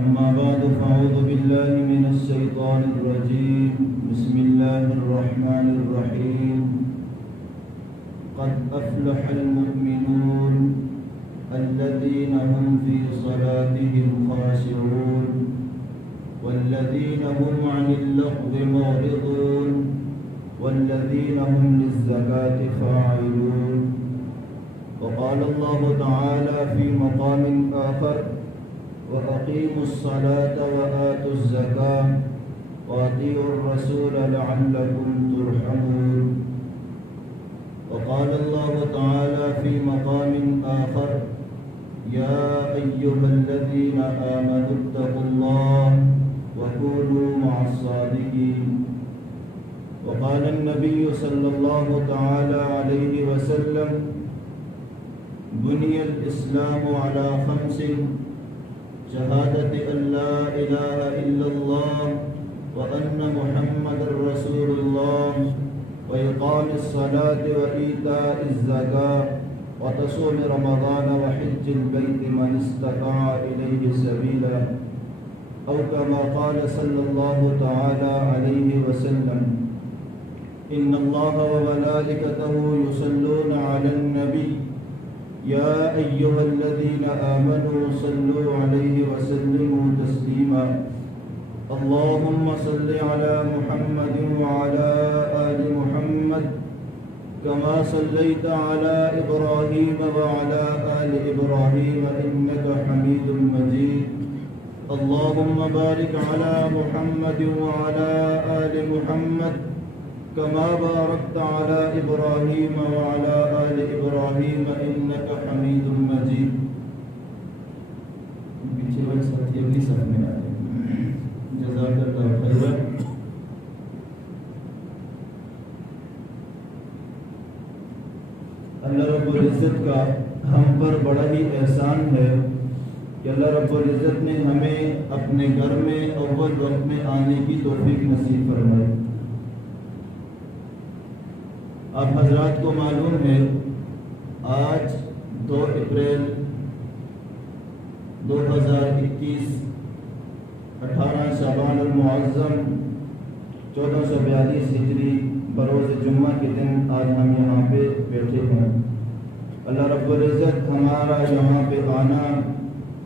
أما بعد فأعوذ بالله من الشيطان الرجيم بسم الله الرحمن الرحيم قد أفلح المؤمنون الذين هم في صلاتهم خاشعون والذين هم عن اللغو معرضون والذين هم للزكاة فاعلون. وقال الله تعالى في مقام آخر وأقيموا الصلاة وآتوا الزكاة وأطيعوا الرسول لعلكم ترحمون. وقال الله تعالى في مقام آخر يا أيها الذين آمنوا اتقوا الله وكونوا مع الصادقين. وقال النبي صلى الله تعالى عليه وسلم بني الإسلام على 5: شهادة أن لا إله إلا الله وأن محمد رسول الله وإقام الصلاة وإيتاء الزكاة وتصوم رمضان وحج البيت من استطاع إليه سبيلا أو كما قال صلى الله تعالى عليه وسلم إن الله وملائكته يصلون على النبي يا أيها الذين آمنوا صلوا عليه وسلموا تسليما اللهم صل على محمد وعلى آل محمد كما صليت على إبراهيم وعلى آل إبراهيم إنك حميد مجيد اللهم بارك على محمد وعلى آل محمد كما باركت على إبراهيم وعلى آل إبراهيم إنك حميد مجيد. پیچھے والے ساتھی اگلی صف میں آئے. جزاک اللہ خیرا. اللہ رب العزت کا ہم پر بڑا ہی احسان ہے کہ اللہ رب العزت نے ہمیں اپنے گھر میں اول وقت میں آنے کی توفیق نصیب فرمائی. آپ حضرات کو معلوم ہے آج 2 اپریل 2021 18 شعبان المعظم 1442 ہجری بروز جمعہ کے دن آج ہم یہاں پہ بیٹھے ہیں. اللہ رب العزت ہمارا یہاں پہ آنا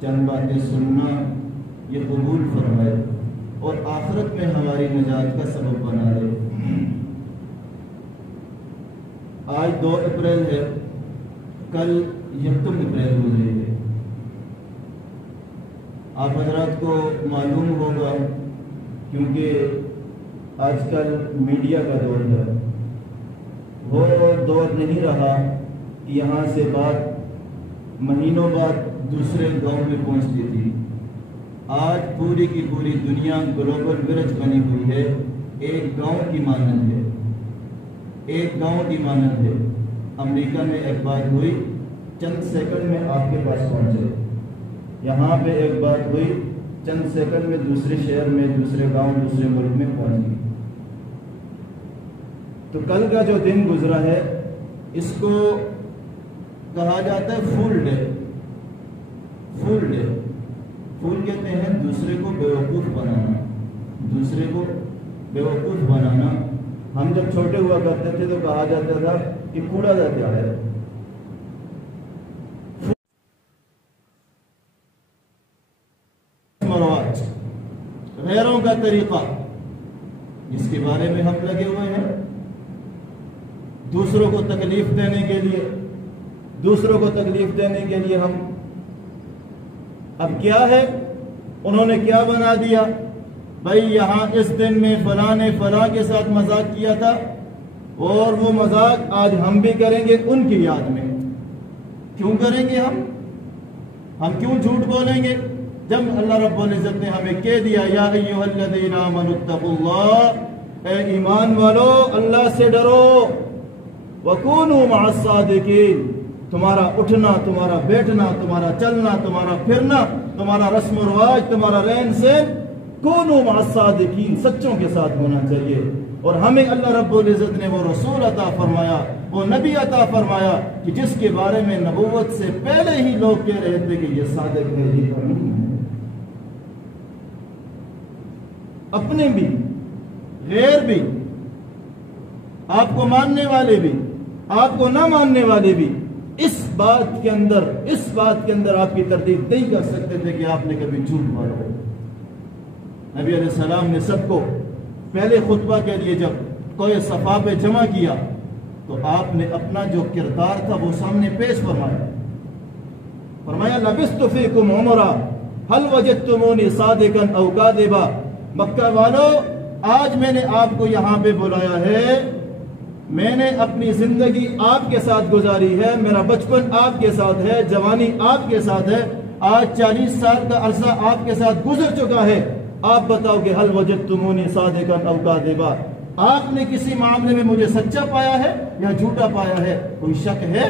چند باتیں سننا یہ قبول فرمائے اور آخرت میں ہماری نجات کا سبب بنا دے. آج 2 اپریل ہے, کل 1 اپریل ہو رہی ہے. آپ حضرات کو معلوم ہوگا کیونکہ آج کل میڈیا کا دور ہے, وہ دور نہیں رہا کہ یہاں سے بات مہینوں بعد دوسرے گاؤں میں پہنچتی تھی. آج پوری کی پوری دنیا گلوبل ولیج بنی ہوئی ہے, ایک گاؤں کی مانند ہے, ایک گاؤں کی مانند ہے. امریکہ میں ایک بات ہوئی چند سیکنڈ میں آپ کے پاس پہنچے, یہاں پہ ایک بات ہوئی چند سیکنڈ میں دوسرے شہر میں, دوسرے گاؤں, دوسرے ملک میں پہنچ گئی. تو کل کا جو دن گزرا ہے اس کو کہا جاتا ہے فول ڈے. فول ڈے, فول کہتے ہیں دوسرے کو بیوقوف بنانا, دوسرے کو بیوقوف بنانا. ہم جب چھوٹے ہوا کرتے تھے تو کہا جاتا تھا کہ کوڑا کیا ہے. مروات غیروں کا طریقہ جس کے بارے میں ہم لگے ہوئے ہیں دوسروں کو تکلیف دینے کے لیے, دوسروں کو تکلیف دینے کے لیے ہم اب کیا ہے انہوں نے کیا بنا دیا بھائی یہاں اس دن میں فلاں نے فلاں کے ساتھ مذاق کیا تھا اور وہ مذاق آج ہم بھی کریں گے ان کی یاد میں. کیوں کریں گے ہم کیوں جھوٹ بولیں گے جب اللہ رب العزت نے ہمیں کہہ دیا یا ایھا الذین آمنوا اتقوا اللہ, اے ایمان والو اللہ سے ڈرو, وکونوا مع الصادقین, تمہارا اٹھنا, تمہارا بیٹھنا, تمہارا چلنا, تمہارا پھرنا, تمہارا رسم و رواج, تمہارا رہن سہن کونوا مع الصادقین, سچوں کے ساتھ ہونا چاہیے. اور ہمیں اللہ رب العزت نے وہ رسول عطا فرمایا, وہ نبی عطا فرمایا کہ جس کے بارے میں نبوت سے پہلے ہی لوگ کہہ رہے تھے کہ یہ صادق ہے, یہ امین ہے. اپنے بھی غیر بھی، آپ کو ماننے والے بھی آپ کو نہ ماننے والے بھی اس بات کے اندر آپ کی تردید نہیں کر سکتے تھے کہ آپ نے کبھی جھوٹ بولا ہو۔ نبی علیہ السلام نے سب کو پہلے خطبہ کے لیے جب کوئی صفا پہ جمع کیا تو آپ نے اپنا جو کردار تھا وہ سامنے پیش فرمایا لبثت فیکم عمرا هل وجدتمونی صادقا او کاذبا، مکہ والو آج میں نے آپ کو یہاں پہ بلایا ہے، میں نے اپنی زندگی آپ کے ساتھ گزاری ہے، میرا بچپن آپ کے ساتھ ہے، جوانی آپ کے ساتھ ہے، آج 40 سال کا عرصہ آپ کے ساتھ گزر چکا ہے، آپ بتاؤ کہ هل وجدتمونی صادقا او کاذبا، آپ نے کسی معاملے میں مجھے سچا پایا ہے یا جھوٹا پایا ہے؟ کوئی شک ہے؟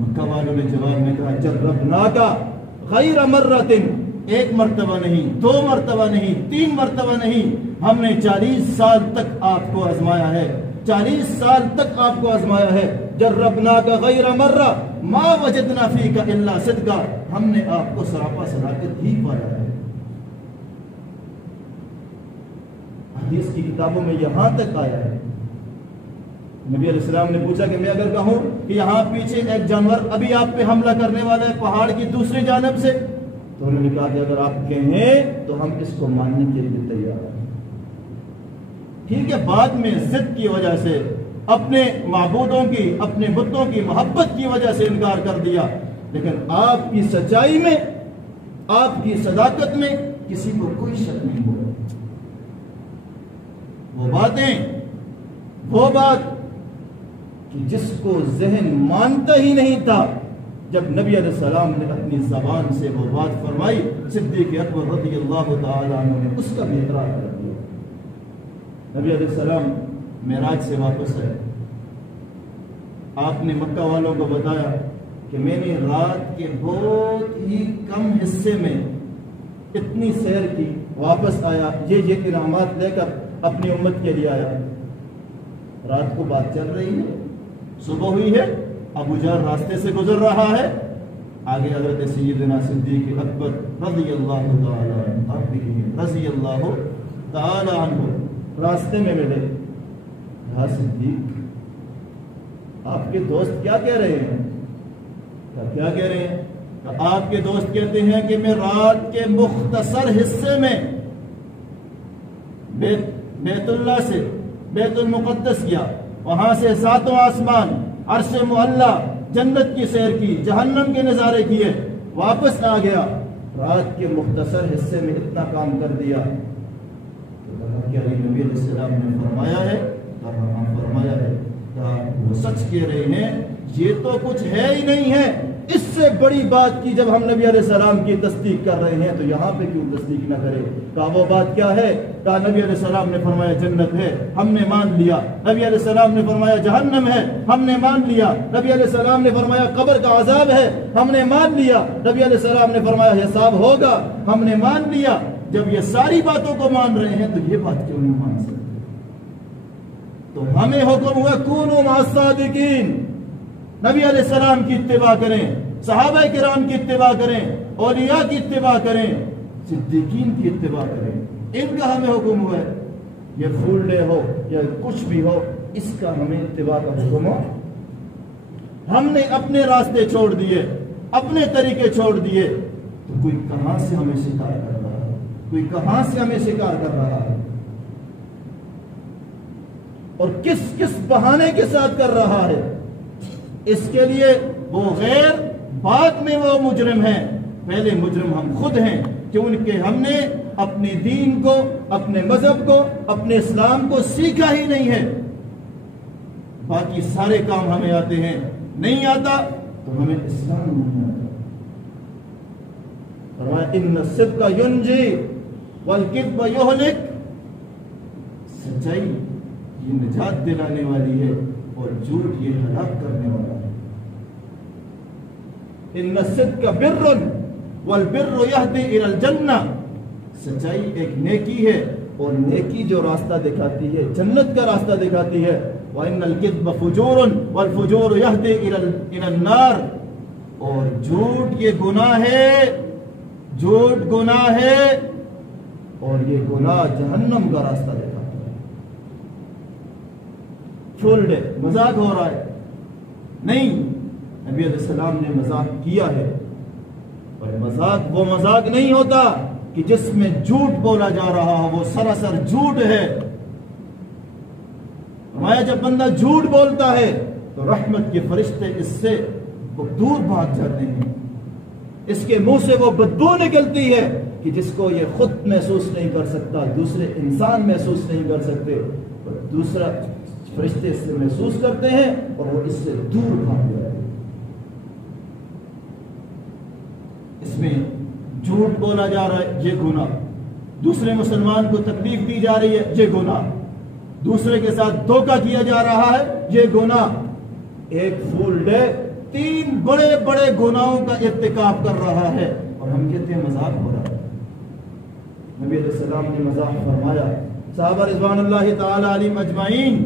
مکہ والوں نے جواب میں کہا جربناکا غیر مرۃ، ایک مرتبہ نہیں، 2 مرتبہ نہیں، 3 مرتبہ نہیں، ہم نے 40 سال تک آپ کو آزمایا ہے، 40 سال تک آپ کو آزمایا ہے۔ جربناکا غیر مرہ ما وجدنا فیک الا صدقا، ہم نے آپ کو سراپا صداقت ہی پایا ہے۔ حدیث کی کتابوں میں یہاں تک آیا ہے۔ نبی علیہ السلام نے پوچھا کہ میں اگر کہوں کہ یہاں پیچھے ایک جانور ابھی آپ پہ حملہ کرنے والا ہے پہاڑ کی دوسری جانب سے، تو انہوں نے کہا کہ اگر آپ کہیں تو ہم اس کو ماننے کے لیے تیار ہیں۔ ٹھیک ہے، بعد میں ضد کی وجہ سے، اپنے معبودوں کی، اپنے بتوں کی محبت کی وجہ سے انکار کر دیا، لیکن آپ کی سچائی میں، آپ کی صداقت میں کسی کو کوئی شک نہیں ہوا۔ وہ بات کہ جس کو ذہن مانتا ہی نہیں تھا، جب نبی علیہ السلام نے اپنی زبان سے وہ بات فرمائی، صدیق اکبر رضی اللہ تعالی عنہ نے اس کا بھی اقرار کر دیا۔ نبی علیہ السلام معراج سے واپس آئے، آپ نے مکہ والوں کو بتایا کہ میں نے رات کے بہت ہی کم حصے میں اتنی سیر کی، واپس آیا، یہ انعامات لے کر اپنی امت کے لیے آیا۔ رات کو بات چل رہی ہے، صبح ہوئی ہے، ابو جہل راستے سے گزر رہا ہے، آگے حضرت سیدنا صدیق اکبر رضی اللہ تعالی عنہ، آپ بھی کہیں رضی اللہ تعالی عنہ، راستے میں ملے۔ ہاں صدیق، آپ کے دوست کیا کہہ رہے ہیں؟ کیا کہہ رہے ہیں؟ آپ کے دوست کہتے ہیں کہ میں رات کے مختصر حصے میں بیت اللہ سے بیت المقدس کیا، وہاں سے 7واں آسمان، عرش معلیٰ، جنت کی سیر کی، جہنم کے نظارے کیے، واپس آ گیا، رات کے مختصر حصے میں اتنا کام کر دیا۔ تو کہا کیا نبی علیہ السلام نے فرمایا ہے؟ کہا فرمایا ہے۔ کہا وہ سچ کہہ رہے ہیں، یہ تو کچھ ہے ہی نہیں ہے، اس سے بڑی بات کی جب ہم نبی علیہ السلام کی تصدیق کر رہے ہیں تو یہاں پہ کیوں تصدیق نہ کرے؟ کہا وہ بات کیا ہے؟ کہا نبی علیہ السلام نے فرمایا جنت ہے، ہم نے مان لیا۔ نبی علیہ السلام نے فرمایا جہنم ہے، ہم نے مان لیا۔ نبی علیہ السلام نے فرمایا قبر کا عذاب ہے، ہم نے مان لیا۔ نبی علیہ السلام نے فرمایا حساب ہوگا، ہم نے مان لیا۔ جب یہ ساری باتوں کو مان رہے ہیں تو یہ بات کیوں نہیں مان سکتے؟ تو ہمیں حکم ہوا کونوا مع الصادقین، نبی علیہ السلام کی اتباع کریں، صحابہ کرام کی اتباع کریں، اولیاء کی اتباع کریں، صدیقین کی اتباع کریں۔ ان کا ہمیں حکم ہوا ہے، یہ پھول ڈے ہو یا کچھ بھی ہو، اس کا ہمیں اتباع کا حکم ہو۔ ہم نے اپنے راستے چھوڑ دیے، اپنے طریقے چھوڑ دیے، تو کوئی کہاں سے ہمیں شکار کر رہا ہے؟ کوئی کہاں سے ہمیں شکار کر رہا ہے؟ اور کس کس بہانے کے ساتھ کر رہا ہے؟ اس کے لیے وہ غیر، بعد میں وہ مجرم ہیں، پہلے مجرم ہم خود ہیں، کیونکہ ہم نے اپنے دین کو، اپنے مذہب کو، اپنے اسلام کو سیکھا ہی نہیں ہے۔ باقی سارے کام ہمیں آتے ہیں، نہیں آتا تو ہمیں اسلام نہیں آتا۔ فرمایا ان الصدق ینجی والکذب یہلک، سچائی یہ نجات دلانے والی ہے اور جھوٹ یہ ہلاک کرنے والا ہے۔ ان الصدق بر والبر یہدی الی الجنہ، سچائی ایک نیکی ہے اور نیکی جو راستہ دکھاتی ہے جنت کا راستہ دکھاتی ہے۔ وَإِنَّ الْكِذْبَ فُجُورٌ وَالْفُجُورُ يَهْدِي إِلَى النَّارِ، اور جھوٹ یہ گناہ ہے، جھوٹ گناہ ہے اور یہ گناہ جہنم کا راستہ دکھاتا ہے۔ فل ڈے مذاق ہو رہا ہے، نہیں، نبی علیہ السلام نے مذاق کیا ہے، اور مذاق وہ مذاق نہیں ہوتا کہ جس میں جھوٹ بولا جا رہا ہو، وہ سراسر جھوٹ ہے۔ فرمایا جب بندہ جھوٹ بولتا ہے تو رحمت کے فرشتے اس سے وہ دور بھاگ جاتے ہیں، اس کے منہ سے وہ بدبو نکلتی ہے کہ جس کو یہ خود محسوس نہیں کر سکتا، دوسرے انسان محسوس نہیں کر سکتے، اور دوسرا فرشتے اس سے محسوس کرتے ہیں اور وہ اس سے دور بھاگ جاتے ہیں۔ اس میں جھوٹ بولا جا رہا ہے، یہ گناہ، دوسرے مسلمان کو تکلیف دی جا رہی ہے، یہ گناہ، دوسرے کے ساتھ دھوکہ کیا جا رہا ہے، یہ گناہ۔ ایک فول ڈے 3 بڑے بڑے گناہوں کا ارتکاب کر رہا ہے، اور ہم کہتے ہیں مذاق ہو رہا ہے۔ نبی علیہ السلام نے مذاق فرمایا، صحابہ رضوان اللہ تعالی علیہم اجمعین،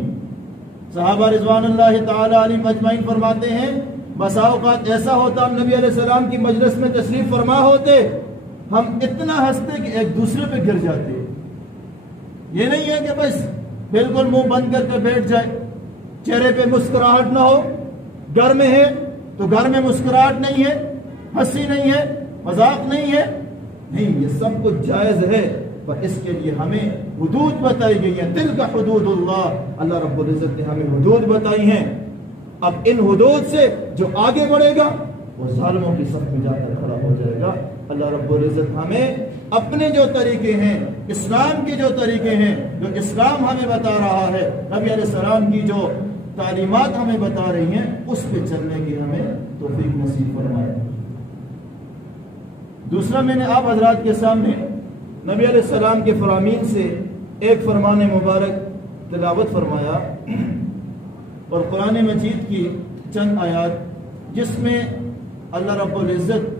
صحابہ رضوان اللہ تعالی علیہم اجمعین فرماتے ہیں بسا اوقات ایسا ہوتا ہم نبی علیہ السلام کی مجلس میں تشریف فرما ہوتے، ہم اتنا ہنستے کہ ایک دوسرے پہ گر جاتے۔ یہ نہیں ہے کہ بس بالکل منہ بند کر کے بیٹھ جائے، چہرے پہ مسکراہٹ نہ ہو، گھر میں ہے تو گھر میں مسکراہٹ نہیں ہے، ہنسی نہیں ہے، مذاق نہیں ہے، نہیں، یہ سب کچھ جائز ہے، پر اس کے لیے ہمیں حدود بتائی گئی ہیں۔ تلک حدود اللہ، اللہ رب العزت نے ہمیں حدود بتائی ہیں۔ اب ان حدود سے جو آگے بڑھے گا وہ ظالموں کی صف میں جا کر کھڑا ہو جائے گا۔ اللہ رب العزت ہمیں اپنے جو طریقے ہیں، اسلام کے جو طریقے ہیں، جو اسلام ہمیں بتا رہا ہے، نبی علیہ السلام کی جو تعلیمات ہمیں بتا رہی ہیں، اس پہ چلنے کی ہمیں توفیق نصیب فرمائے۔ دوسرا، میں نے آپ حضرات کے سامنے نبی علیہ السلام کے فرامین سے ایک فرمان مبارک تلاوت فرمایا، اور قرآن مجید کی چند آیات جس میں اللہ رب العزت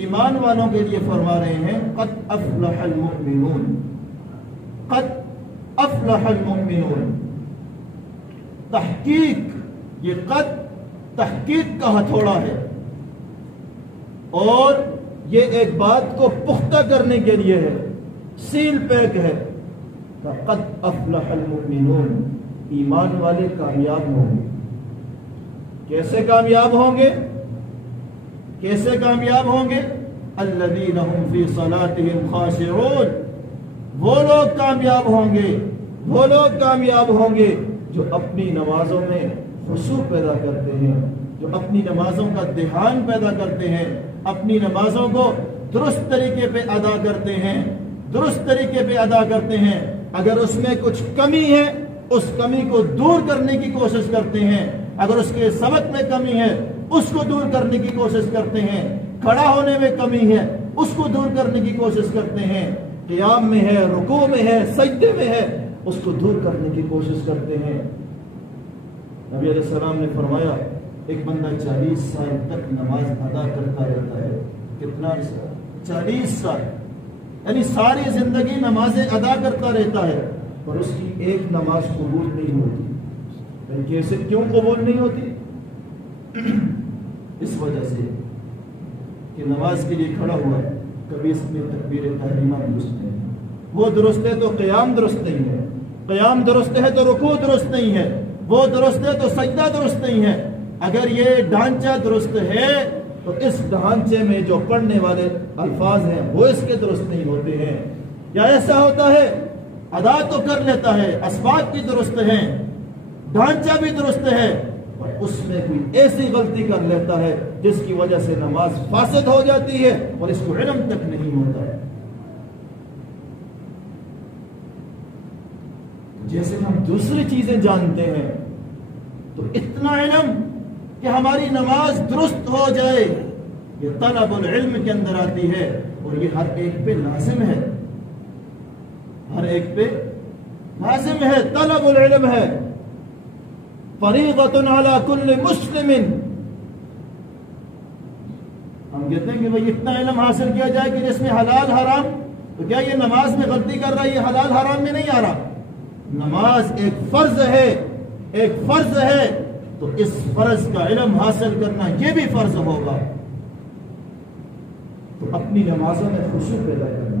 ایمان والوں کے لیے فرما رہے ہیں، قد افلح المؤمنون، قد افلح المؤمنون۔ تحقیق، یہ قد تحقیق کا ہتھوڑا ہے، اور یہ ایک بات کو پختہ کرنے کے لیے ہے، سیل پیک ہے۔ قد افلح المؤمنون، ایمان والے کامیاب ہوں گے۔ کیسے کامیاب ہوں گے؟ کیسے کامیاب ہوں گے؟ الذین هم فی صلاتهم خاشعون، وہ لوگ کامیاب ہوں گے، وہ لوگ کامیاب ہوں گے جو اپنی نمازوں میں خشوع پیدا کرتے ہیں، جو اپنی نمازوں کا دھیان پیدا کرتے ہیں، اپنی نمازوں کو درست طریقے پہ ادا کرتے ہیں، درست طریقے پہ ادا کرتے ہیں۔ اگر اس میں کچھ کمی ہے اس کمی کو دور کرنے کی کوشش کرتے ہیں، اگر اس کے سبق میں کمی ہے اس کو دور کرنے کی کوشش کرتے ہیں، کھڑا ہونے میں کمی ہے اس کو دور کرنے کی کوشش کرتے ہیں، قیام میں ہے، رکوع میں ہے، سجدے میں ہے، اس کو دور کرنے کی کوشش کرتے ہیں۔ نبی علیہ السلام نے فرمایا ایک بندہ 40 سال تک نماز ادا کرتا رہتا ہے، کتنا؟ 40 سال، یعنی ساری زندگی نمازیں ادا کرتا رہتا ہے، اور اس کی ایک نماز قبول نہیں ہوتی۔ کیسے، کیوں قبول نہیں ہوتی؟ اس وجہ سے کہ نماز کے لیے کھڑا ہوا، کبھی اس میں تکبیر تحریمہ درست نہیں ہے، وہ درست ہے تو قیام درست نہیں ہے، قیام درست ہے تو رکوع درست نہیں ہے، وہ درست ہے تو سجدہ درست نہیں ہے۔ اگر یہ ڈھانچہ درست ہے تو اس ڈھانچے میں جو پڑھنے والے الفاظ ہیں وہ اس کے درست نہیں ہوتے ہیں۔ یا ایسا ہوتا ہے ادا تو کر لیتا ہے، اسباق بھی درست ہیں، ڈھانچہ بھی درست ہے، اور اس میں کوئی ایسی غلطی کر لیتا ہے جس کی وجہ سے نماز فاسد ہو جاتی ہے اور اس کو علم تک نہیں ہوتا ہے۔ جیسے ہم دوسری چیزیں جانتے ہیں تو اتنا علم کہ ہماری نماز درست ہو جائے، یہ طلب العلم کے اندر آتی ہے، اور یہ ہر ایک پہ لازم ہے، ہر ایک پہ لازم ہے، طلب العلم ہے، فریضۃ علی کل مسلم۔ ہم کہتے ہیں کہ بھئی اتنا علم حاصل کیا جائے کہ جس میں حلال حرام، تو کیا یہ نماز میں غلطی کر رہا ہے، یہ حلال حرام میں نہیں آ رہا؟ نماز ایک فرض ہے، ایک فرض ہے، تو اس فرض کا علم حاصل کرنا یہ بھی فرض ہوگا۔ تو اپنی نمازوں میں خشوع پیدا کرنا،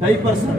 2.5%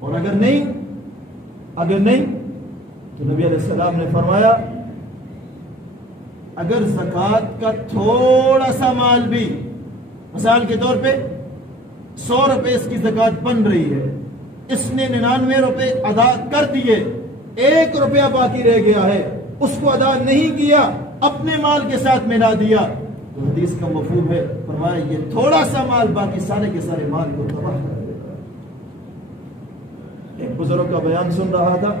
اور اگر نہیں تو نبی علیہ السلام نے فرمایا اگر زکوٰۃ کا تھوڑا سا مال بھی، مثال کے طور پہ 100 روپے اس کی زکوٰۃ بن رہی ہے، اس نے 99 روپے ادا کر دیے، 1 روپیہ باقی رہ گیا ہے، اس کو ادا نہیں کیا، اپنے مال کے ساتھ ملا دیا، تو حدیث کا مفہوم ہے، فرمایا یہ تھوڑا سا مال باقی سارے کے سارے مال کو تباہ کر دیتا ہے۔ ایک بزرگ کا بیان سن رہا تھا،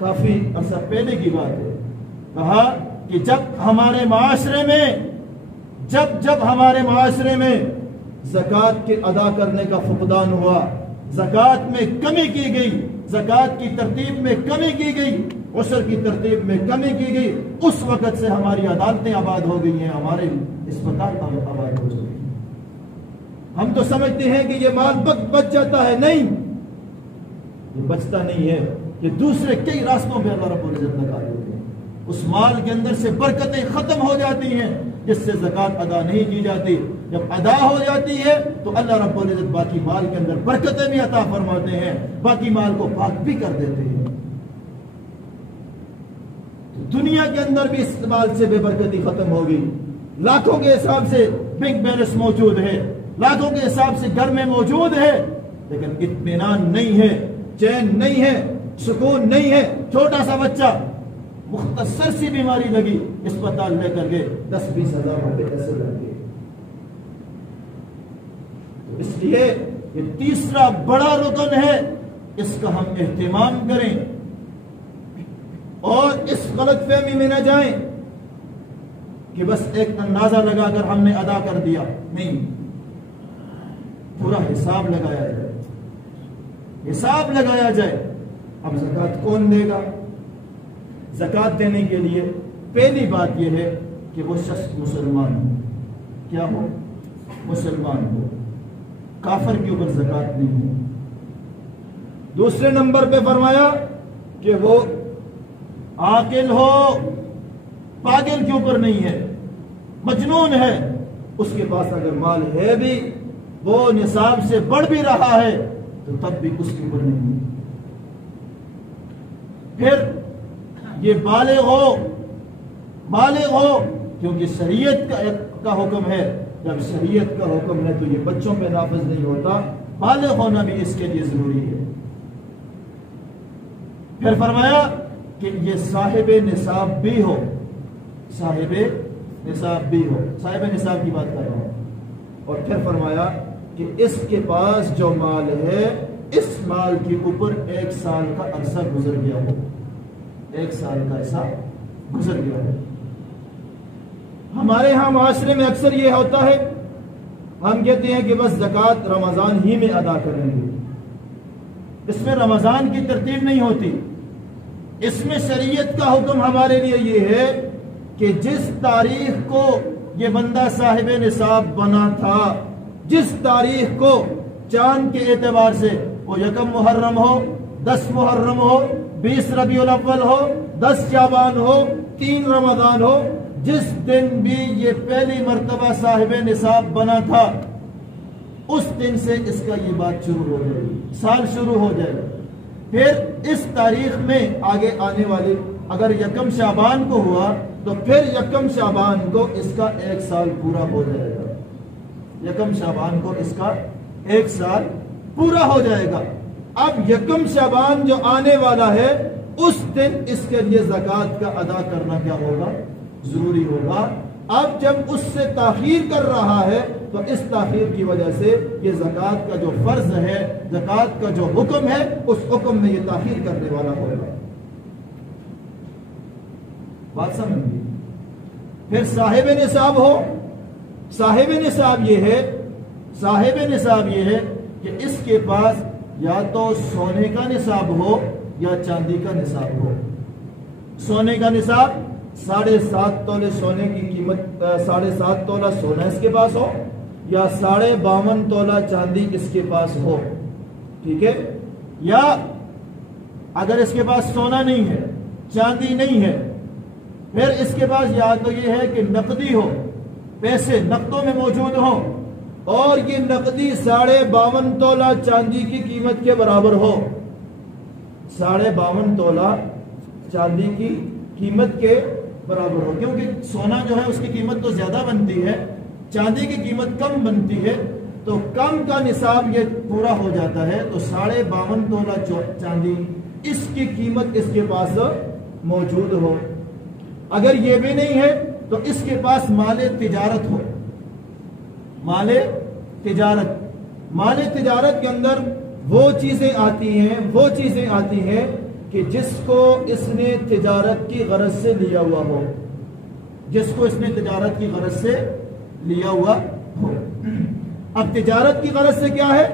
کافی عرصہ پہلے کی بات ہے، کہا کہ جب ہمارے معاشرے میں زکوٰۃ کے ادا کرنے کا فقدان ہوا، زکوٰۃ میں کمی کی گئی، زکوٰۃ کی ترتیب میں کمی کی گئی، عشر کی ترتیب میں کمی کی گئی، اس وقت سے ہماری عدالتیں آباد ہو گئی ہیں، ہمارے اسپتال آباد ہو گئے ہیں۔ ہم تو سمجھتے ہیں کہ یہ مال بچ جاتا ہے، نہیں، یہ بچتا نہیں ہے، یہ دوسرے کئی راستوں پہ اللہ رب العزت لگا دیتے ہیں، اس مال کے اندر سے برکتیں ختم ہو جاتی ہیں جس سے زکوٰۃ ادا نہیں کی جاتی، جب ادا ہو جاتی ہے تو اللہ رب العزت باقی مال کے اندر برکتیں بھی عطا فرماتے ہیں، باقی مال کو پاک بھی کر دیتے ہیں۔ دنیا کے اندر بھی اس مال سے بے برکتی ختم ہو گئی، لاکھوں کے حساب سے بینک بیلنس موجود ہے، لاکھوں کے حساب سے گھر میں موجود ہے، لیکن اطمینان نہیں ہے، چین نہیں ہے، سکون نہیں ہے۔ چھوٹا سا بچہ مختصر سی بیماری لگی، اسپتال لے کر گئے، 10-20 ہزار روپے ایسے لگ گئے۔ اس لیے یہ تیسرا بڑا رکن ہے، اس کا ہم اہتمام کریں اور اس غلط فہمی میں نہ جائیں کہ بس ایک اندازہ لگا کر ہم نے ادا کر دیا، نہیں، پورا حساب لگایا جائے، حساب لگایا جائے۔ اب زکوٰۃ کون دے گا؟ زکوٰۃ دینے کے لیے پہلی بات یہ ہے کہ وہ شخص مسلمان ہو، کیا ہو؟ مسلمان ہو، کافر کے اوپر زکوٰۃ نہیں ہے۔ دوسرے نمبر پہ فرمایا کہ وہ عاقل ہو، پاگل کے اوپر نہیں ہے، مجنون ہے، اس کے پاس اگر مال ہے بھی، وہ نصاب سے بڑھ بھی رہا ہے تو تب بھی اس کے اوپر نہیں ہے۔ پھر یہ بالغ ہو کیونکہ شریعت کا حکم ہے، جب شریعت کا حکم ہے تو یہ بچوں پہ نافذ نہیں ہوتا، بالغ ہونا بھی اس کے لیے ضروری ہے۔ پھر فرمایا کہ یہ صاحب نصاب بھی ہو، صاحب نصاب بھی ہو، صاحب نصاب کی بات کر رہا ہوں۔ اور پھر فرمایا کہ اس کے پاس جو مال ہے، اس مال کے اوپر 1 سال کا عرصہ گزر گیا ہو، 1 سال کا عرصہ گزر گیا ہو۔ ہمارے ہاں معاشرے میں اکثر یہ ہوتا ہے، ہم کہتے ہیں کہ بس زکوٰۃ رمضان ہی میں ادا کریں گے، اس میں رمضان کی ترتیب نہیں ہوتی۔ اس میں شریعت کا حکم ہمارے لیے یہ ہے کہ جس تاریخ کو یہ بندہ صاحب نصاب بنا تھا، جس تاریخ کو چاند کے اعتبار سے، وہ 1 محرم ہو، 10 محرم ہو، 20 ربیع الاول ہو، 10 شعبان ہو، 3 رمضان ہو، جس دن بھی یہ پہلی مرتبہ صاحب نصاب بنا تھا، اس دن سے اس کا یہ بات شروع ہو جائے گی، سال شروع ہو جائے گا۔ پھر اس تاریخ میں آگے آنے والی، اگر 1 شعبان کو ہوا تو پھر 1 شعبان کو اس کا 1 سال پورا ہو جائے گا، 1 شعبان کو اس کا 1 سال پورا ہو جائے گا۔ اب 1 شعبان جو آنے والا ہے، اس دن اس کے لیے زکوٰۃ کا ادا کرنا کیا ہوگا؟ ضروری ہوگا۔ اب جب اس سے تاخیر کر رہا ہے تو اس تاخیر کی وجہ سے یہ زکوٰۃ کا جو فرض ہے، زکوٰۃ کا جو حکم ہے، اس حکم میں یہ تاخیر کرنے والا ہوگا۔ بات سمجھ گئی؟ پھر صاحب نصاب ہو، صاحب نصاب یہ ہے کہ اس کے پاس یا تو سونے کا نصاب ہو یا چاندی کا نصاب ہو۔ سونے کا نصاب 7.5 تولے سونے کی قیمت، 7.5 تولہ سونا اس کے پاس ہو یا 52.5 تولہ چاندی اس کے پاس ہو، ٹھیک ہے؟ یا اگر اس کے پاس سونا نہیں ہے، چاندی نہیں ہے، پھر اس کے پاس یا تو یہ ہے کہ نقدی ہو، پیسے نقدوں میں موجود ہوں، اور یہ نقدی 52.5 تولہ چاندی کی قیمت کے برابر ہو، 52.5 تولہ چاندی کی قیمت کے برابر ہو، کیونکہ سونا جو ہے اس کی قیمت تو زیادہ بنتی ہے، چاندی کی قیمت کم بنتی ہے، تو کم کا نصاب یہ پورا ہو جاتا ہے، تو 52.5 تولہ چاندی اس کی قیمت اس کے پاس موجود ہو۔ اگر یہ بھی نہیں ہے تو اس کے پاس مال تجارت ہو، مال تجارت کے اندر وہ چیزیں آتی ہیں کہ جس کو اس نے تجارت کی غرض سے لیا ہوا ہو، اب تجارت کی غرض سے کیا ہے؟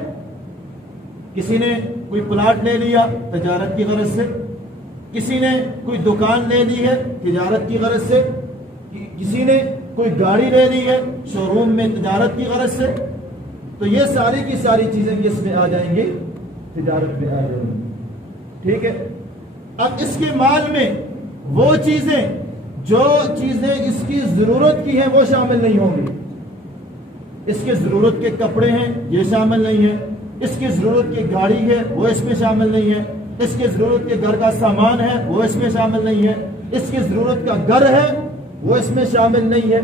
کسی نے کوئی پلاٹ لے لیا تجارت کی غرض سے، کسی نے کوئی دکان لے لی ہے تجارت کی غرض سے، کسی نے کوئی گاڑی لے لی ہے شو روم میں تجارت کی غرض سے، تو یہ ساری کی ساری چیزیں کس میں آ جائیں گی؟ تجارت میں آ جائیں گی، ٹھیک ہے۔ اب اس کے مال میں وہ چیزیں جو چیزیں اس کی ضرورت کی ہیں وہ شامل نہیں ہوں گی، اس کی ضرورت کے کپڑے ہیں یہ شامل نہیں ہے، اس کی ضرورت کی گاڑی ہے وہ اس میں شامل نہیں ہے، اس کی ضرورت کے گھر کا سامان ہے وہ اس میں شامل نہیں ہے، اس کی ضرورت کا گھر ہے وہ اس میں شامل نہیں ہے،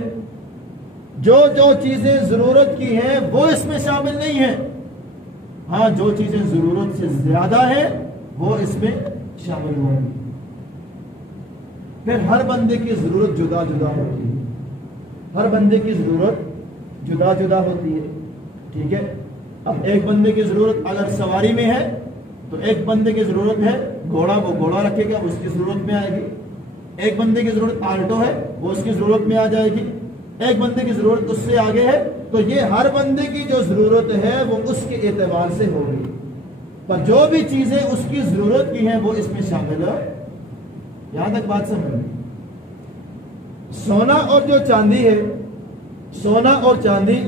جو چیزیں ضرورت کی ہیں وہ اس میں شامل نہیں ہیں، ہاں جو چیزیں ضرورت سے زیادہ ہیں وہ اس میں شامل ہوں گی۔ پھر ہر بندے کی ضرورت جدا جدا ہوتی ہے، ہر بندے کی ضرورت جدا جدا ہوتی ہے، ٹھیک ہے۔ اب ایک بندے کی ضرورت اگر سواری میں ہے تو ایک بندے کی ضرورت ہے گھوڑا، وہ گھوڑا رکھے گا اس کی ضرورت میں آئے گی، ایک بندے کی ضرورت آلٹو ہے وہ اس کی ضرورت میں آ جائے گی، ایک بندے کی ضرورت اس سے آگے ہے، تو یہ ہر بندے کی جو ضرورت ہے وہ اس کے اعتبار سے ہوگی، پر جو بھی چیزیں اس کی ضرورت کی ہیں وہ اس میں شامل ہے۔ یہاں تک بات سمجھ میں؟ سونا اور جو چاندی ہے، سونا اور چاندی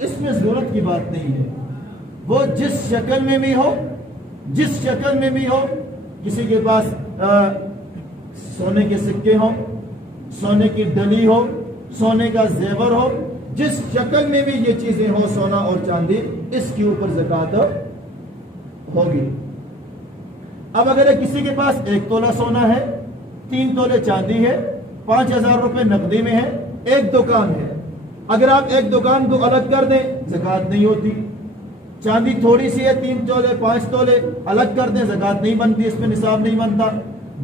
اس میں ضرورت کی بات نہیں ہے، وہ جس شکل میں بھی ہو، کسی کے پاس سونے کے سکے ہوں، سونے کی ڈلی ہو، سونے کا زیور ہو، جس شکل میں بھی یہ چیزیں ہو سونا اور چاندی، اس کے اوپر زکوٰۃ ہوگی۔ اب اگر کسی کے پاس 1 تولہ سونا ہے، 3 تولے چاندی ہے، 5,000 روپے نقدی میں ہے، ایک دکان ہے، اگر آپ ایک دکان کو الگ کر دیں زکوٰۃ نہیں ہوتی، چاندی تھوڑی سی ہے 3 تولے 5 تولے الگ کر دیں زکوٰۃ نہیں بنتی، اس میں نصاب نہیں بنتا،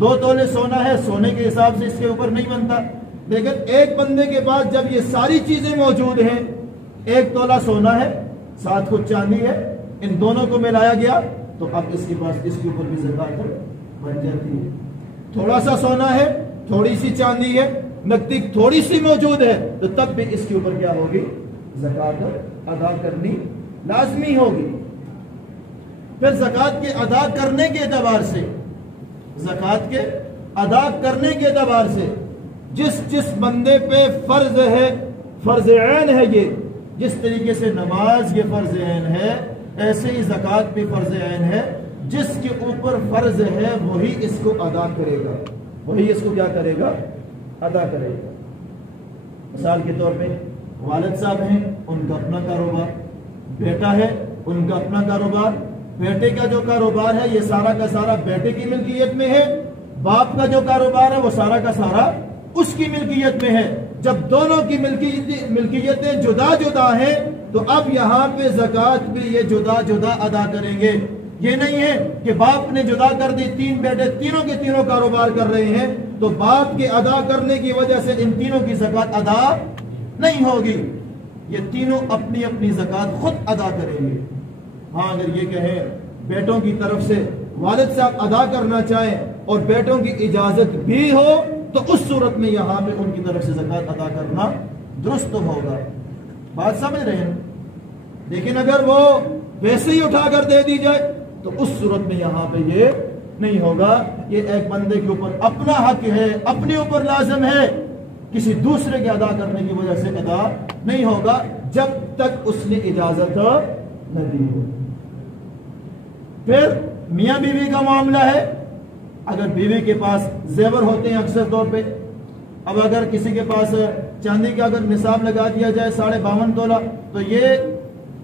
2 تولے سونا ہے سونے کے حساب سے اس کے اوپر نہیں بنتا، لیکن ایک بندے کے پاس جب یہ ساری چیزیں موجود ہیں، 1 تولہ سونا ہے 7 کچھ چاندی ہے، ان دونوں کو ملایا گیا تو اب اس کے پاس اس کے اوپر بھی زکوٰۃ بن جاتی ہے۔ تھوڑا سا سونا ہے، تھوڑی سی چاندی ہے، نقدی تھوڑی سی موجود ہے، تو تب بھی اس کے اوپر کیا ہوگی؟ زکوٰۃ ادا کرنی لازمی ہوگی۔ پھر زکوٰۃ کے ادا کرنے کے اعتبار سے، زکوٰۃ کے ادا کرنے کے اعتبار سے جس بندے پہ فرض ہے، فرض عین ہے، یہ جس طریقے سے نماز یہ فرض عین ہے، ایسے ہی زکوٰۃ بھی فرض عین ہے، جس کے اوپر فرض ہے وہی اس کو ادا کرے گا، وہی اس کو کیا کرے گا؟ ادا کرے گا۔ مثال کے طور پہ والد صاحب ہیں، ان کا اپنا کاروبار، بیٹا ہے ان کا اپنا کاروبار، بیٹے کا جو کاروبار ہے یہ سارا کا سارا بیٹے کی ملکیت میں ہے، باپ کا جو کاروبار ہے وہ سارا کا سارا اس کی ملکیت میں ہے۔ جب دونوں کی ملکیتیں جدا جدا ہیں تو اب یہاں پہ زکوٰۃ بھی یہ جدا جدا ادا کریں گے۔ یہ نہیں ہے کہ باپ نے جدا کر دی، 3 بیٹے تینوں کے تینوں کاروبار کر رہے ہیں تو باپ کے ادا کرنے کی وجہ سے ان تینوں کی زکوٰۃ ادا نہیں ہوگی، یہ تینوں اپنی اپنی زکوٰۃ خود ادا کریں گے۔ ہاں اگر یہ کہیں بیٹوں کی طرف سے والد صاحب ادا کرنا چاہیں اور بیٹوں کی اجازت بھی ہو تو اس صورت میں یہاں پہ ان کی طرف سے زکوٰۃ ادا کرنا درست ہوگا۔ بات سمجھ رہے ہیں؟ لیکن اگر وہ ویسے ہی اٹھا کر دے دی جائے تو اس صورت میں یہاں پہ یہ نہیں ہوگا۔ یہ ایک بندے کے اوپر اپنا حق ہے، اپنے اوپر لازم ہے، کسی دوسرے کے ادا کرنے کی وجہ سے ادا نہیں ہوگا جب تک اس نے اجازت نہ دی ہو۔ پھر میاں بیوی کا معاملہ ہے، اگر بیوی کے پاس زیور ہوتے ہیں اکثر طور پہ، اب اگر کسی کے پاس چاندی کا اگر نصاب لگا دیا جائے 52.5 تولہ تو یہ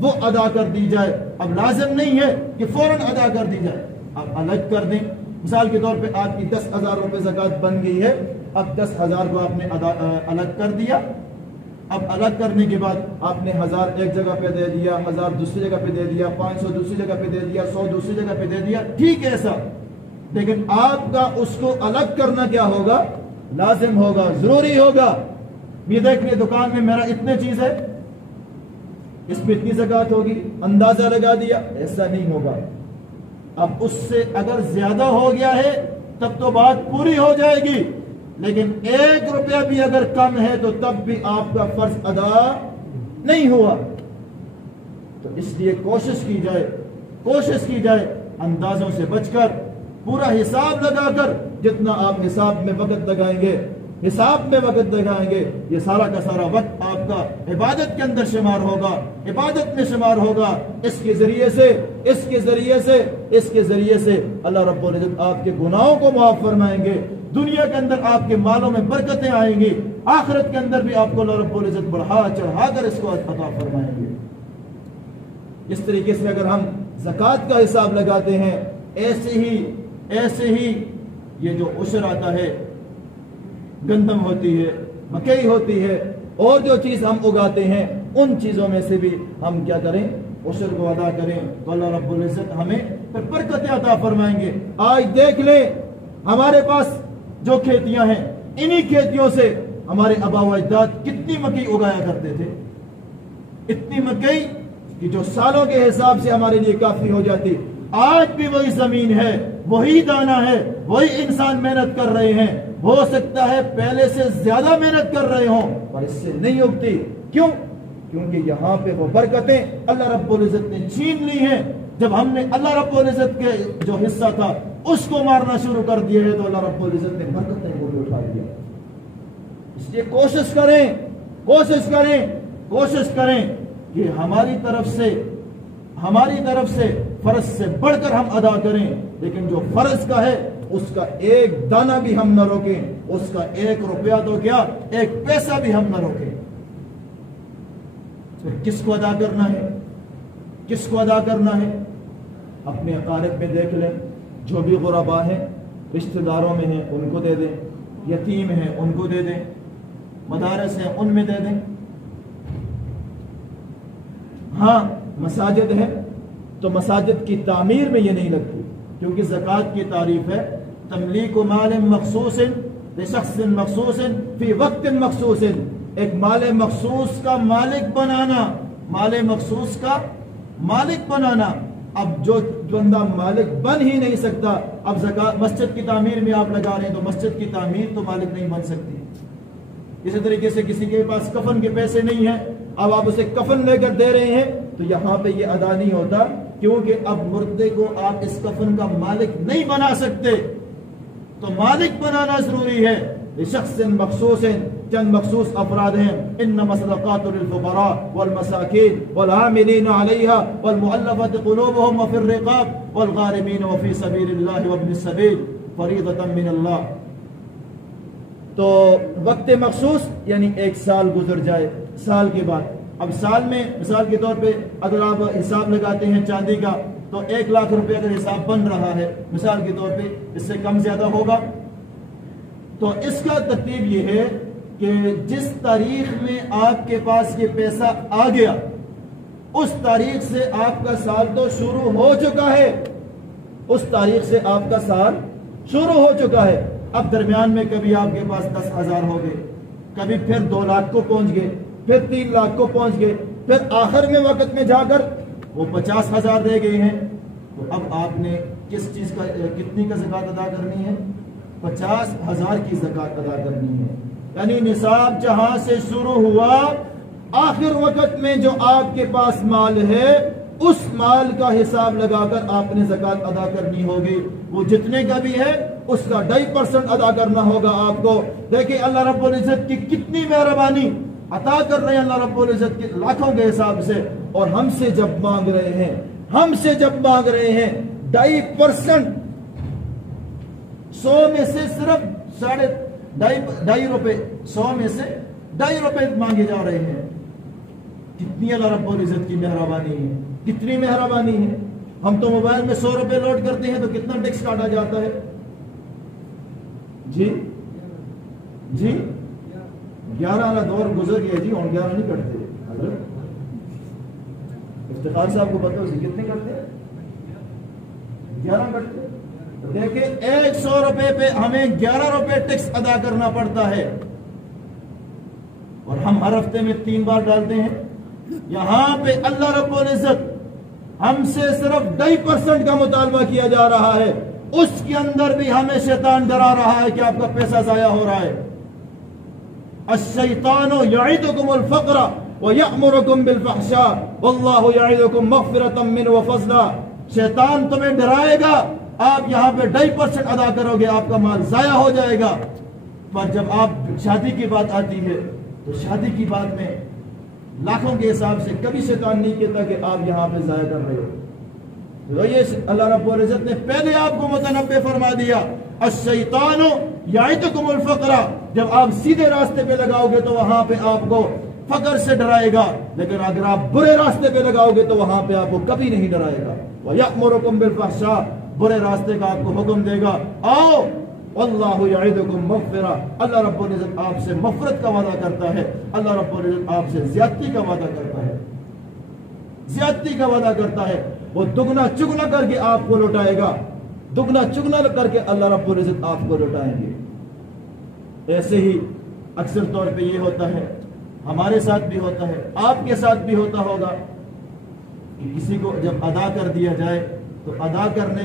وہ ادا کر دی جائے. اب لازم نہیں ہے کہ فوراً ادا کر دی جائے, اب الگ کر دیں. مثال کے طور پہ آپ کی 10,000 روپے زکوٰۃ بن گئی ہے, اب 10,000 کو آپ نے الگ کر دیا. اب الگ کرنے کے بعد آپ نے 1,000 ایک جگہ پہ دے دیا, 1,000 دوسری جگہ پہ دے دیا, 500 دوسری جگہ پہ دے دیا, 100 دوسری جگہ پہ دے دیا, ٹھیک ہے ایسا, لیکن آپ کا اس کو الگ کرنا کیا ہوگا, لازم ہوگا, ضروری ہوگا. یہ دیکھنے دکان میں میرا اتنے چیز ہے, اس پہ اتنی زکوٰۃ ہوگی, اندازہ لگا دیا, ایسا نہیں ہوگا. اب اس سے اگر زیادہ ہو گیا ہے تب تو بات پوری ہو جائے گی, لیکن 1 روپیہ بھی اگر کم ہے تو تب بھی آپ کا فرض ادا نہیں ہوا. تو اس لیے کوشش کی جائے اندازوں سے بچ کر, پورا حساب لگا کر, جتنا آپ حساب میں وقت لگائیں گے, یہ سارا کا سارا وقت آپ کا عبادت کے اندر شمار ہوگا, عبادت میں شمار ہوگا. اس کے ذریعے سے اللہ رب العزت آپ کے گناہوں کو معاف فرمائیں گے, دنیا کے اندر آپ کے مالوں میں برکتیں آئیں گی, آخرت کے اندر بھی آپ کو اللہ رب العزت بڑھا چڑھا کر اس کو عطا فرمائیں گے. اس طریقے سے اگر ہم زکوٰۃ کا حساب لگاتے ہیں, ایسے ہی یہ جو عشر آتا ہے, گندم ہوتی ہے, مکئی ہوتی ہے, اور جو چیز ہم اگاتے ہیں, ان چیزوں میں سے بھی ہم کیا کریں, عشر کو ادا کریں, تو اللہ رب العزت ہمیں پھر برکتیں عطا فرمائیں گے. آج دیکھ لیں ہمارے پاس جو کھیتیاں ہیں, انہی کھیتیوں سے ہمارے آبا و اجداد کتنی مکئی اگایا کرتے تھے, اتنی مکئی کہ جو سالوں کے حساب سے ہمارے لیے کافی ہو جاتی. آج بھی وہی زمین ہے, وہی دانہ ہے, وہی انسان محنت کر رہے ہیں, ہو سکتا ہے پہلے سے زیادہ محنت کر رہے ہوں, اور اس سے نہیں اگتی. کیوں؟ کیونکہ یہاں پہ وہ برکتیں اللہ رب العزت نے چھین لی ہیں. جب ہم نے اللہ رب العزت کے جو حصہ تھا اس کو مارنا شروع کر دیا ہے, تو اللہ رب العزت نے برکتیں کو بھی اٹھا دیا. اس لیے کوشش کریں کہ ہماری طرف سے فرض سے بڑھ کر ہم ادا کریں, لیکن جو فرض کا ہے اس کا ایک دانہ بھی ہم نہ روکیں, اس کا 1 روپیہ تو کیا 1 پیسہ بھی ہم نہ روکیں. پھر کس کو ادا کرنا ہے؟ اپنے اقارب میں دیکھ لیں, جو بھی غربا ہیں, رشتہ داروں میں ہیں, ان کو دے دیں, یتیم ہیں ان کو دے دیں, مدارس ہیں ان میں دے دیں. ہاں مساجد ہے تو مساجد کی تعمیر میں یہ نہیں لگتی, کیونکہ زکوٰۃ کی تعریف ہے تملیک مال مخصوص لشخص مخصوص فی وقت مخصوص, ایک مال مخصوص کا مالک بنانا. اب جو بندہ مالک بن ہی نہیں سکتا, اب زکوٰۃ مسجد کی تعمیر میں آپ لگا رہے ہیں, تو مسجد کی تعمیر تو مالک نہیں بن سکتی. اسی طریقے سے کسی کے پاس کفن کے پیسے نہیں ہیں, اب آپ اسے کفن لے کر دے رہے ہیں, تو یہاں پہ یہ ادا نہیں ہوتا, کیونکہ اب مردے کو آپ اس کفن کا مالک نہیں بنا سکتے. تو مالک بنانا ضروری ہے. لشخص مخصوص, چند مخصوص افراد ہیں, انما الصدقات للفقراء والمساکین والعاملین علیہا والمؤلفۃ قلوبهم وفی الرقاب والغارمین وفی سبیل اللہ وابن السبیل فریضۃ من اللہ. تو وقت مخصوص یعنی 1 سال گزر جائے, سال کے بعد, اب سال میں مثال کے طور پہ اگر آپ حساب لگاتے ہیں چاندی کا, تو 1 لاکھ روپے اگر حساب بن رہا ہے مثال کے طور پہ, اس سے کم زیادہ ہوگا, تو اس کا ترتیب یہ ہے کہ جس تاریخ میں آپ کے پاس یہ پیسہ آ گیا, اس تاریخ سے آپ کا سال تو شروع ہو چکا ہے. اب درمیان میں کبھی آپ کے پاس 10,000 ہو گئے, کبھی پھر 2 لاکھ کو پہنچ گئے, پھر 3 لاکھ کو پہنچ گئے, پھر آخر میں وقت میں جا کر وہ 50,000 دے گئے ہیں. تو اب آپ نے کتنی کا زکوٰۃ ادا کرنی ہے؟ 50,000 کی زکوٰۃ ادا کرنی ہے. یعنی نصاب جہاں سے شروع ہوا, آخر وقت میں جو آپ کے پاس مال ہے, اس مال کا حساب لگا کر آپ نے زکوٰۃ ادا کرنی ہوگی. وہ جتنے کا بھی ہے اس کا 2.5% ادا کرنا ہوگا آپ کو. دیکھیں اللہ رب العزت کی کتنی مہربانی عطا کر رہے ہیں, اللہ رب العزت کے لاکھوں کے حساب سے, اور ہم سے جب مانگ رہے ہیں 2.5%, 100 میں سے صرف 2.5 روپے, 100 میں سے 2.5 روپے مانگے جا رہے ہیں. کتنی اللہ رب العزت کی مہربانی ہے، کتنی مہربانی ہے. ہم تو موبائل میں 100 روپے لوڈ کرتے ہیں تو کتنا ٹیکس کاٹا جاتا ہے؟ جی 11 والا دور گزر گیا جی، اور 11 نہیں کٹتے. افتخار صاحب کو پتا ہے کتنے کرتے ہیں؟ 11 کرتے. دیکھیں 100 روپے پہ ہمیں 11 روپے ٹیکس ادا کرنا پڑتا ہے، اور ہم ہر ہفتے میں 3 بار ڈالتے ہیں. یہاں پہ اللہ رب العزت ہم سے صرف 2.5% کا مطالبہ کیا جا رہا ہے، اس کے اندر بھی ہمیں شیطان ڈرا رہا ہے کہ آپ کا پیسہ ضائع ہو رہا ہے. الشیطان یعدکم الفقر وَيَأْمُرُكُمْ بِالْفَحْشَاءِ وَاللَّهُ يَعِدُكُمْ مَغْفِرَةً مِّنْهُ وَفَضْلًا. شیطان تمہیں ڈرائے گا، آپ یہاں پہ 2.5% ادا کرو گے، آپ کا مال ضائع ہو جائے گا. پر جب آپ شادی کی بات آتی ہے تو شادی کی بات میں لاکھوں کے حساب سے کبھی شیطان نہیں کہتا کہ آپ یہاں پہ ضائع کر رہے ہو. تو یہ اللہ رب العزت نے پہلے آپ کو متنبہ فرما دیا، الشیطان یعدکم الفقر. جب آپ سیدھے راستے پہ لگاؤ گے تو وہاں پہ آپ کو فقر سے ڈرائے گا، لیکن اگر آپ برے راستے پہ لگاؤ گے تو وہاں پہ آپ کو کبھی نہیں ڈرائے گا. وَيَأْمُرُكُمْ بِالْفَحْشَاءِ. برے راستے کا آپ کو حکم دے گا. آؤ وَاللَّهُ يَعِدُكُمْ مَغْفِرَةً. اللہ رب العزت آپ سے مغفرت کا وعدہ کرتا ہے، اللہ رب العزت آپ سے زیادتی کا وعدہ کرتا ہے، زیادتی کا وعدہ کرتا ہے. وہ دگنا چگنا کر کے آپ کو لوٹائے گا، دگنا چگنا کر کے اللہ رب العزت آپ کو لوٹائیں گے. ایسے ہی اکثر طور پہ یہ ہوتا ہے، ہمارے ساتھ بھی ہوتا ہے، آپ کے ساتھ بھی ہوتا ہوگا کہ کسی کو جب ادا کر دیا جائے تو ادا کرنے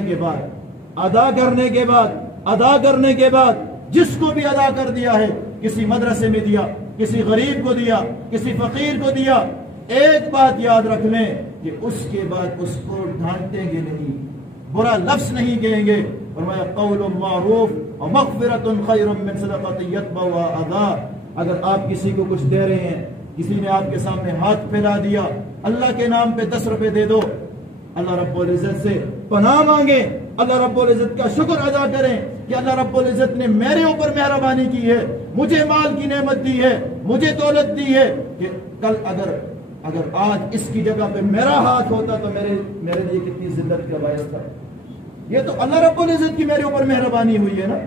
کے بعد جس کو بھی ادا کر دیا ہے، کسی مدرسے میں دیا، کسی غریب کو دیا، کسی فقیر کو دیا، ایک بات یاد رکھ لیں کہ اس کے بعد اس کو ڈانٹیں گے نہیں، برا لفظ نہیں کہیں گے. فرمایا قول معروف ومغفرۃ خیر من صدقۃ یتبعها اذى. اگر آپ کسی کو کچھ دے رہے ہیں، کسی نے آپ کے سامنے ہاتھ پھیلا دیا، اللہ کے نام پہ 10 روپے دے دو، اللہ رب العزت سے پناہ مانگیں، اللہ رب العزت کا شکر ادا کریں کہ اللہ رب العزت نے میرے اوپر مہربانی کی ہے، مجھے مال کی نعمت دی ہے، مجھے دولت دی ہے، کہ کل اگر آج اس کی جگہ پہ میرا ہاتھ ہوتا تو میرے لیے کتنی ذلت کا باعث تھا. یہ تو اللہ رب العزت کی میرے اوپر مہربانی ہوئی ہے نا.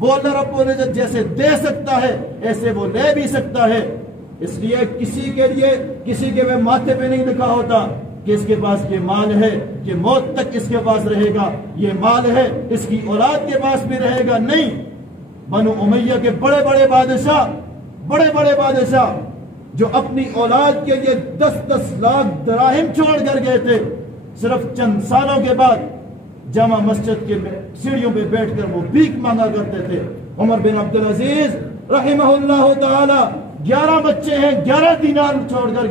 وہ اللہ رب العزت جیسے دے سکتا ہے ایسے وہ لے بھی سکتا ہے. اس لیے کسی کے ماتھے پہ نہیں لکھا ہوتا کہ اس کے پاس یہ مال ہے کہ موت تک اس کے پاس رہے گا، یہ مال ہے اس کی اولاد کے پاس بھی رہے گا. نہیں، بنو امیہ کے بڑے بڑے بادشاہ جو اپنی اولاد کے لیے 10-10 لاکھ دراہم چھوڑ کر گئے تھے، صرف چند سالوں کے بعد جامع مسجد کے سیڑھیوں پہ بیٹھ کر وہ بھیک مانگا کرتے تھے. عمر بن عبدالعزیز رحمہ اللہ تعالی 11 بچے ہیں، 11 دینار چھوڑ کر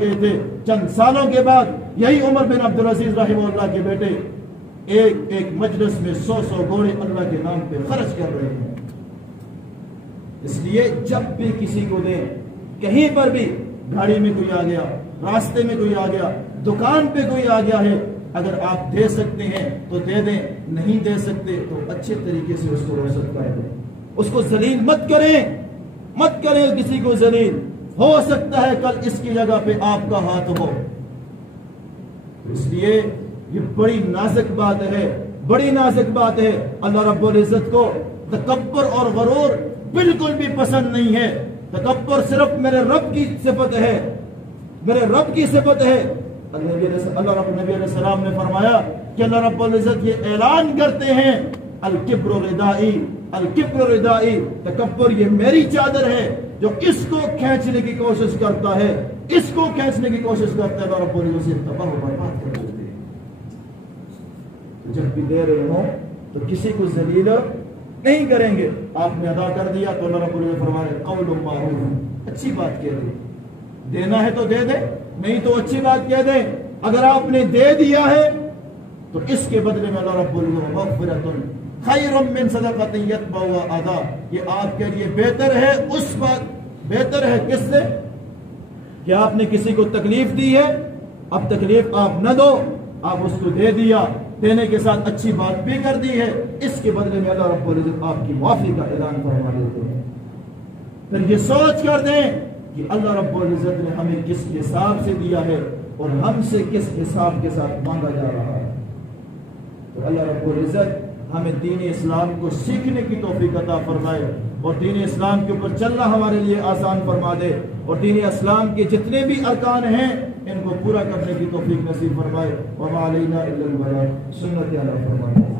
گئے تھے. چند سالوں کے بعد یہی عمر بن عبدالعزیز رحمہ اللہ کے بیٹے ایک مجلس میں 100 گھوڑے اللہ کے نام پہ خرچ کر رہے ہیں. اس لیے جب بھی کسی کو دیں، کہیں پر بھی، گاڑی میں کوئی آ گیا، راستے میں کوئی آ گیا، دکان پہ کوئی آ گیا ہے، اگر آپ دے سکتے ہیں تو دے دیں، نہیں دے سکتے تو اچھے طریقے سے اس کو رخصت کر دیں. اس کو ذلیل مت کریں کسی کو ذلیل. ہو سکتا ہے کل اس کی جگہ پہ آپ کا ہاتھ ہو. اس لیے یہ بڑی نازک بات ہے. اللہ رب العزت کو تکبر اور غرور بالکل بھی پسند نہیں ہے. تکبر صرف میرے رب کی صفت ہے. اللہ رب نبی علیہ السلام نے فرمایا کہ اللہ رب العزت یہ اعلان کرتے ہیں، الکبر ردائی، تکبر یہ میری چادر ہے. جو اس کو کھینچنے کی کوشش کرتا ہے، اللہ رب العزت سے تباہ و برباد کر دیتے ہیں. جب بھی دے رہے ہوں تو کسی کو ذلیل نہیں کریں گے. آپ نے ادا کر دیا تو اللہ رب العزت فرمائے قول معروف، اچھی بات کہہ دیں. دینا ہے تو دے دیں، نہیں تو اچھی بات کہہ دیں. اگر آپ نے دے دیا ہے تو اس کے بدلے میں اللہ رب العزت مغفرۃ خیر من صدقۃ یتبعها اذى. یہ آپ کے لیے بہتر ہے کس سے کہ آپ نے کسی کو تکلیف دی ہے، اب تکلیف آپ نہ دو، آپ اس کو دے دیا، دینے کے ساتھ اچھی بات بھی کر دی ہے، اس کے بدلے میں اللہ رب العزت آپ کی معافی کا اعلان فرما دیتے ہیں. پھر یہ سوچ کر دیں کہ اللہ رب العزت نے ہمیں کس حساب سے دیا ہے اور ہم سے کس حساب کے ساتھ مانگا جا رہا ہے۔ تو اللہ رب العزت ہمیں دین اسلام کو سیکھنے کی توفیق عطا فرمائے اور دین اسلام کے اوپر چلنا ہمارے لیے آسان فرما دے، اور دین اسلام کے جتنے بھی ارکان ہیں ان کو پورا کرنے کی توفیق نصیب فرمائے۔ وما علینا الا البلاغ، سنت علی فرمائے۔